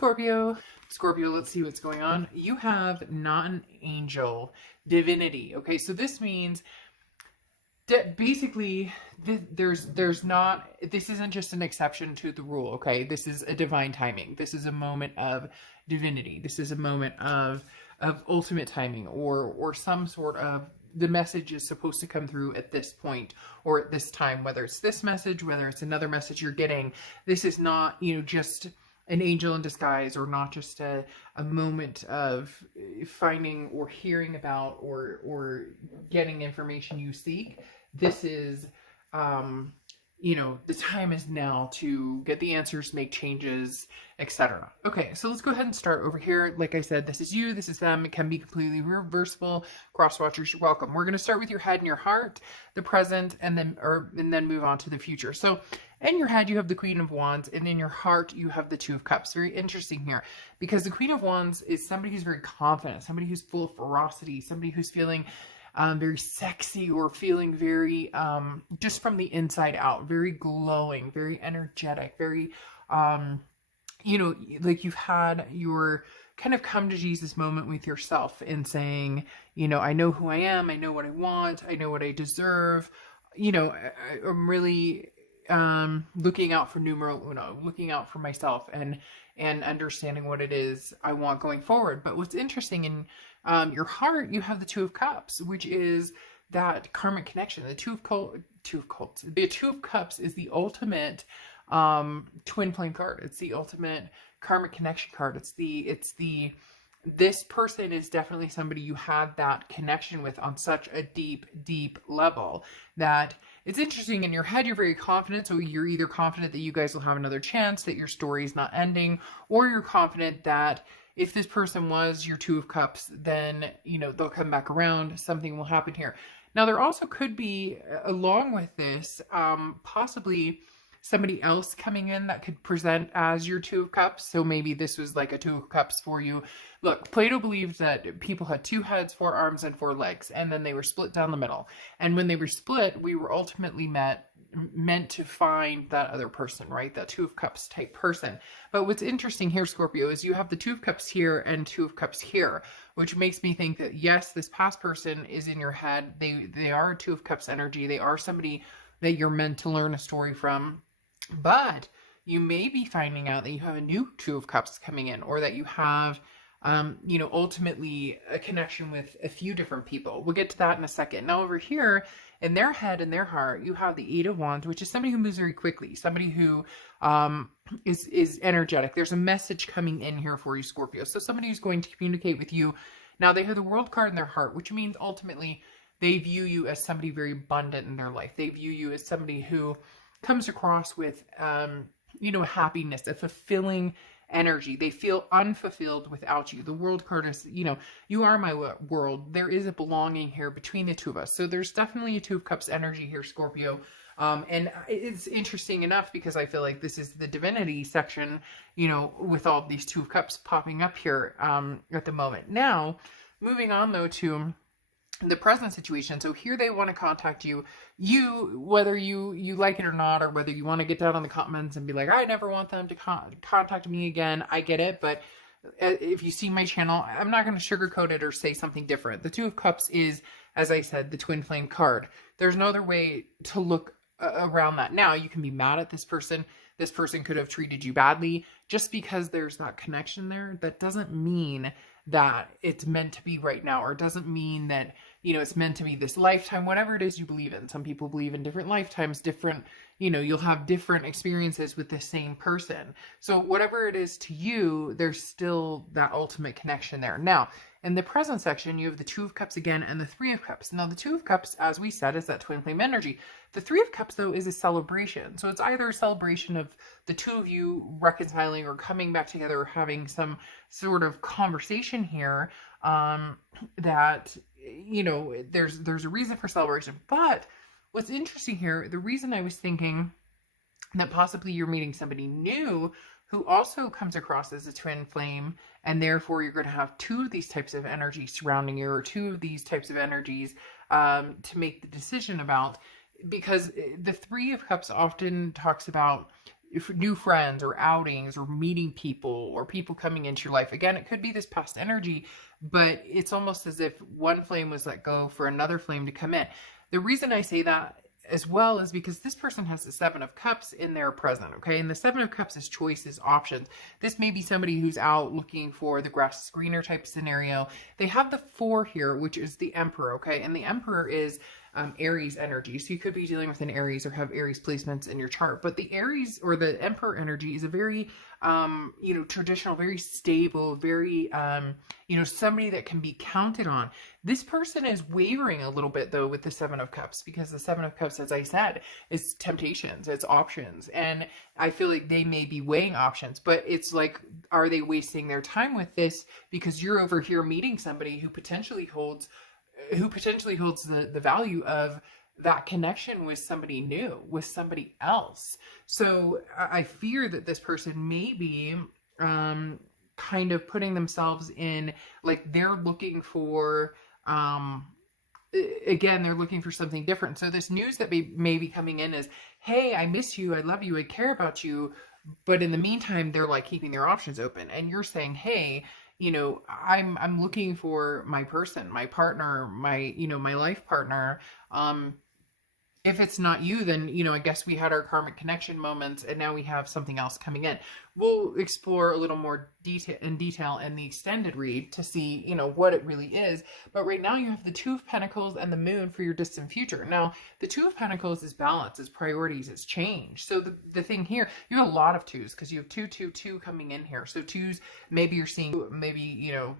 Scorpio. Scorpio, let's see what's going on. You have not an angel, divinity. Okay, so this means that basically there's not, this isn't just an exception to the rule. Okay, this is a divine timing. This is a moment of divinity. This is a moment of ultimate timing, or some sort of, the message is supposed to come through at this point or at this time, whether it's this message, whether it's another message you're getting. This is not, just an angel in disguise, or not just a moment of finding or hearing about or getting information you seek. This is, the time is now to get the answers, make changes, etc. Okay, so let's go ahead and start over here. Like I said, this is you, this is them. It can be completely reversible. Cross watchers, you're welcome. We're going to start with your head and your heart, the present, and then move on to the future. So in your head, you have the Queen of Wands, and in your heart, you have the Two of Cups. Very interesting here, because the Queen of Wands is somebody who's very confident, somebody who's full of ferocity, somebody who's feeling very sexy, or feeling very, just from the inside out, very glowing, very energetic, very, like you've had your kind of come to Jesus moment with yourself and saying, I know who I am, I know what I want, I know what I deserve. I'm really looking out for numero uno, looking out for myself and understanding what it is I want going forward. But what's interesting, in your heart, you have the Two of Cups, which is that karmic connection. The Two of Cups is the ultimate twin flame card. It's the ultimate karmic connection card. This person is definitely somebody you had that connection with on such a deep level that it's interesting. In your head, you're very confident. So you're either confident that you guys will have another chance, that your story is not ending, or you're confident that if this person was your Two of Cups, then, they'll come back around. Something will happen here. Now, there also could be, along with this, possibly somebody else coming in that could present as your Two of Cups. So maybe this was like a Two of Cups for you. Look, Plato believed that people had two heads, four arms, and four legs, and then they were split down the middle. And when they were split, we were ultimately meant to find that other person, right? That Two of Cups type person. But what's interesting here, Scorpio, is you have the Two of Cups here and Two of Cups here, which makes me think that, yes, this past person is in your head. They are a Two of Cups energy. They are somebody that you're meant to learn a story from. But you may be finding out that you have a new Two of Cups coming in, or that you have, ultimately a connection with a few different people. We'll get to that in a second. Now, over here, in their head and their heart, you have the Eight of Wands, which is somebody who moves very quickly, somebody who is energetic. There's a message coming in here for you, Scorpio. So somebody who's going to communicate with you. Now, they have the World card in their heart, which means ultimately they view you as somebody very abundant in their life. They view you as somebody who comes across with, happiness, a fulfilling energy. They feel unfulfilled without you. The World card is, you are my world. There is a belonging here between the two of us. So there's definitely a Two of Cups energy here, Scorpio. And it's interesting enough, because I feel like this is the divinity section, with all these Two of Cups popping up here at the moment. Now, moving on though to the present situation. So here they want to contact you, whether you like it or not, or whether you want to get down on the comments and be like, I never want them to contact me again. I get it. But if you see my channel, I'm not going to sugarcoat it or say something different. The Two of Cups is, as I said, the twin flame card. There's no other way to look around that. Now, you can be mad at this person. This person could have treated you badly. Just because there's that connection there, that doesn't mean that it's meant to be right now, or doesn't mean that, it's meant to be this lifetime, whatever it is you believe in. Some people believe in different lifetimes, different, you'll have different experiences with the same person. So whatever it is to you, there's still that ultimate connection there. Now, in the present section, you have the Two of Cups again and the Three of Cups. Now, the Two of Cups, as we said, is that twin flame energy. The Three of Cups, though, is a celebration. So it's either a celebration of the two of you reconciling or coming back together, or having some sort of conversation here, that, there's a reason for celebration. But what's interesting here, the reason I was thinking that possibly you're meeting somebody new who also comes across as a twin flame, and therefore you're going to have two of these types of energies surrounding you, or two of these types of energies to make the decision about, because the Three of Cups often talks about new friends or outings or meeting people or people coming into your life. Again, it could be this past energy, but it's almost as if one flame was let go for another flame to come in. The reason I say that as well is because this person has the Seven of Cups in their present, okay? And the Seven of Cups is choices, options. This may be somebody who's out looking for the grass is greener type scenario. They have the Four here, which is the Emperor, okay? And the Emperor is Aries energy. So you could be dealing with an Aries or have Aries placements in your chart. But the Aries or the Emperor energy is a very, traditional, very stable, very, somebody that can be counted on. This person is wavering a little bit, though, with the Seven of Cups, because the Seven of Cups, as I said, is temptations, it's options. And I feel like they may be weighing options, but it's like, are they wasting their time with this because you're over here meeting somebody who potentially holds the value of that connection with somebody new, with somebody else. So I fear that this person may be kind of putting themselves in, like, they're looking for, they're looking for something different. So this news that may be coming in is, hey, I miss you, I love you, I care about you. But in the meantime, they're like keeping their options open. And you're saying, hey, I'm looking for my person, my partner, my life partner. If it's not you, then, I guess we had our karmic connection moments and now we have something else coming in. We'll explore a little more detail in the extended read to see, what it really is. But right now you have the Two of Pentacles and the Moon for your distant future. Now, the Two of Pentacles is balance, is priorities, is change. So the thing here, you have a lot of twos because you have 2, 2, 2 coming in here. So twos, maybe you're seeing,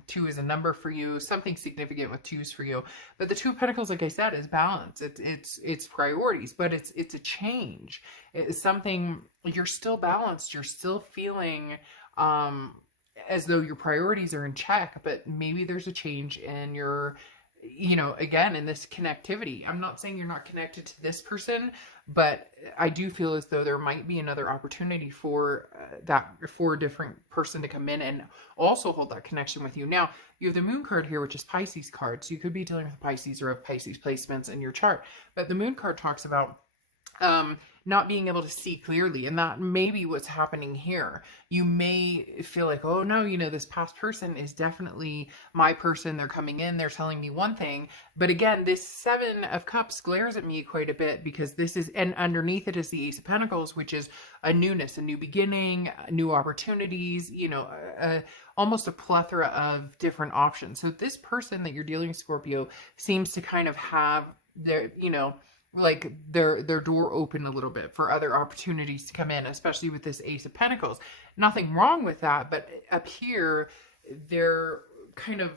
two is a number for you, something significant with twos for you. But the Two of Pentacles, like I said, is balance. It's priorities, but it's a change. It's something, you're still balanced, you're still feeling as though your priorities are in check, but maybe there's a change in your, again, in this connectivity. I'm not saying you're not connected to this person, but I do feel as though there might be another opportunity for a different person to come in and also hold that connection with you. Now, you have the Moon card here, which is Pisces card. So you could be dealing with Pisces or have Pisces placements in your chart. But the Moon card talks about not being able to see clearly, and that may be what's happening here. You may feel like, oh no, this past person is definitely my person, they're coming in, they're telling me one thing, but again, this Seven of Cups glares at me quite a bit, because this is, and underneath it is the Ace of Pentacles, which is a newness, a new beginning, new opportunities, almost a plethora of different options. So this person that you're dealing with, Scorpio, seems to kind of have their, like their door open a little bit for other opportunities to come in, especially with this Ace of Pentacles. Nothing wrong with that, but up here, they're kind of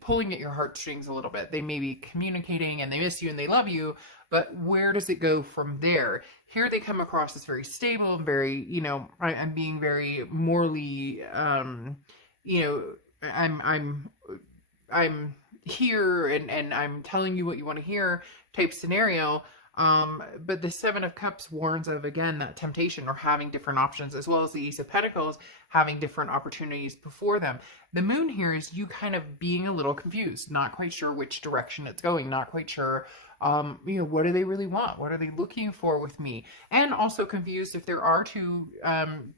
pulling at your heartstrings a little bit. They may be communicating and they miss you and they love you, but where does it go from there? Here they come across as very stable and very, I'm being very morally, I'm here and I'm telling you what you want to hear type scenario. But the Seven of Cups warns of, again, that temptation or having different options, as well as the Ace of Pentacles having different opportunities before them. The Moon here is you kind of being a little confused, not quite sure which direction it's going, not quite sure, what do they really want? What are they looking for with me? And also confused if there are two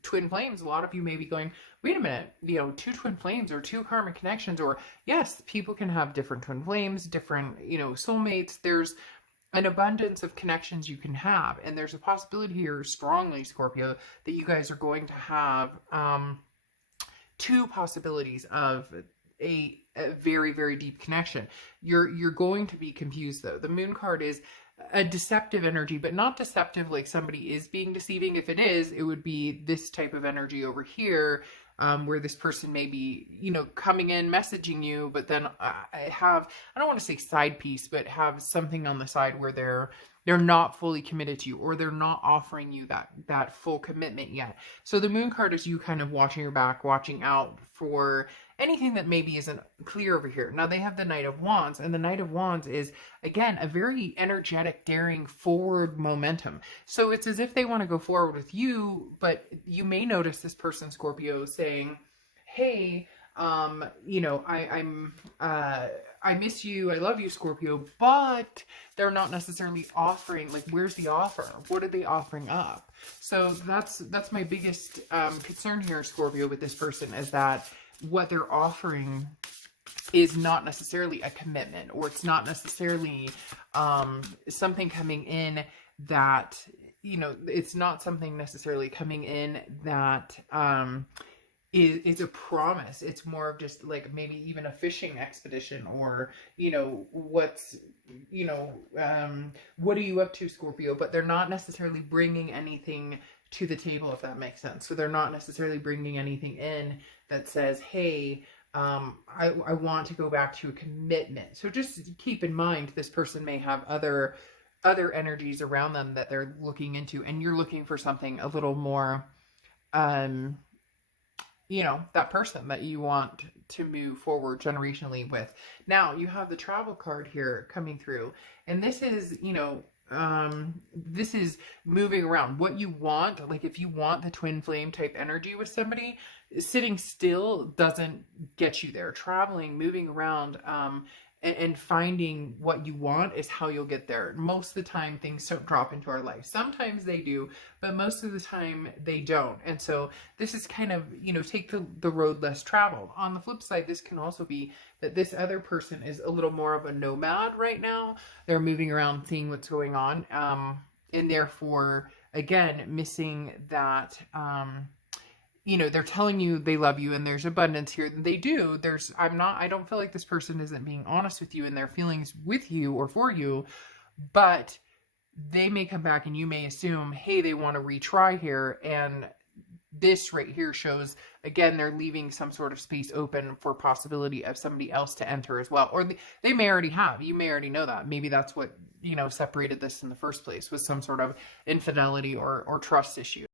twin flames. A lot of you may be going, wait a minute, two twin flames or two karmic connections, or yes, people can have different twin flames, different, soulmates. There's an abundance of connections you can have. And there's a possibility here strongly, Scorpio, that you guys are going to have two possibilities of a very, very deep connection. You're going to be confused, though. The Moon card is a deceptive energy, but not deceptive like somebody is being deceiving. If it is, it would be this type of energy over here, where this person may be, coming in, messaging you, but then I don't want to say side piece, but have something on the side where they're not fully committed to you, or they're not offering you that full commitment yet. So the Moon card is you kind of watching your back, watching out for anything that maybe isn't clear over here. Now they have the Knight of Wands, and the Knight of Wands is, again, a very energetic, daring, forward momentum. So it's as if they want to go forward with you, but you may notice this person, Scorpio, saying, hey, you know, I miss you, I love you, Scorpio, but they're not necessarily offering, like, where's the offer? What are they offering up? So that's my biggest concern here, Scorpio, with this person, is that what they're offering is not necessarily a commitment, or it's not necessarily something coming in that, you know, it's not something necessarily coming in that is a promise. It's more of just like maybe even a fishing expedition, or, you know, what's, you know, what are you up to, Scorpio? But they're not necessarily bringing anything to the table, if that makes sense. So they're not necessarily bringing anything in that says, hey, I want to go back to a commitment. So just keep in mind, this person may have other energies around them that they're looking into, and you're looking for something a little more, you know, that person that you want to move forward generationally with. Now, you have the travel card here coming through, and this is, you know, this is moving around. What you want, like if you want the twin flame type energy with somebody, sitting still doesn't get you there. Traveling, moving around, and finding what you want is how you'll get there. Most of the time, things don't drop into our life. Sometimes they do, but most of the time they don't. And so this is kind of, you know, take the road less traveled. On the flip side, this can also be that this other person is a little more of a nomad right now. They're moving around, seeing what's going on, and therefore, again, missing that, you know, they're telling you they love you and there's abundance here. They do. I don't feel like this person isn't being honest with you in their feelings with you or for you, but they may come back and you may assume, hey, they want to retry here. And this right here shows, again, they're leaving some sort of space open for possibility of somebody else to enter as well. Or they may already have. You may already know that. Maybe that's what, you know, separated this in the first place, was some sort of infidelity or trust issue.